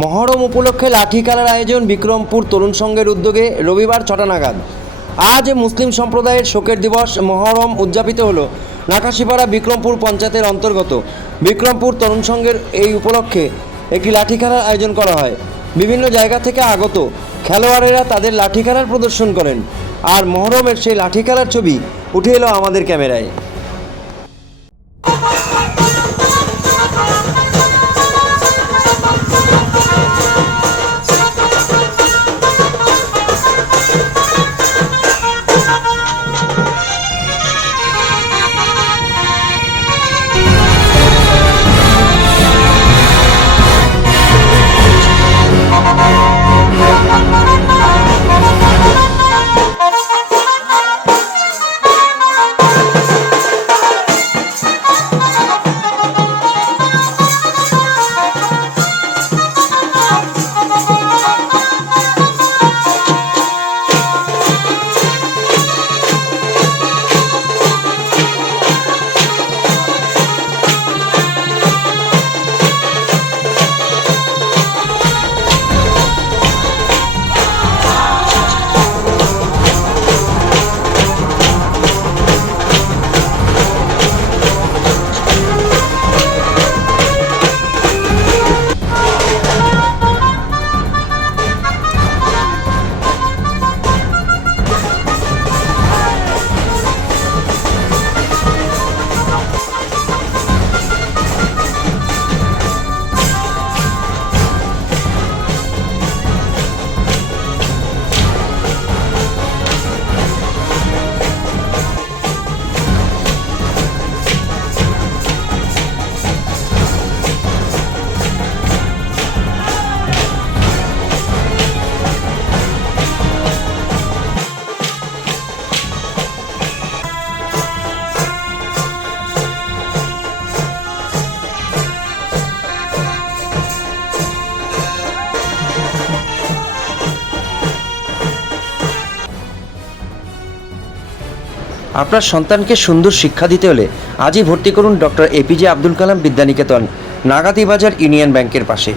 মহরম উপলক্ষে লাঠি খেলার আয়োজন বিক্রমপুর তরুণ সংঘের উদ্যোগে রবিবার 6টা নাগাদ। আজ মুসলিম সম্প্রদায়ের শোকের দিবস মহরম উদযাপিত হলো নাকাশিপাড়া বিক্রমপুর পঞ্চায়েতের অন্তর্গত বিক্রমপুর তরুণ সংঘের। এই উপলক্ষে একটি লাঠি খেলার আয়োজন করা হয়। বিভিন্ন জায়গা থেকে আগত খেলোয়াড়েরা তাদের লাঠি খেলার প্রদর্শন করেন, আর মহরমের সেই লাঠি খেলার ছবি উঠে এলো আমাদের ক্যামেরায়। আপনার সন্তানকে সুন্দর শিক্ষা দিতে হলে আজই ভর্তি করুন doctor APJ Abdul Kalam Vidyaniketan, নাগাতিবাজার union ব্যাংকের পাশে।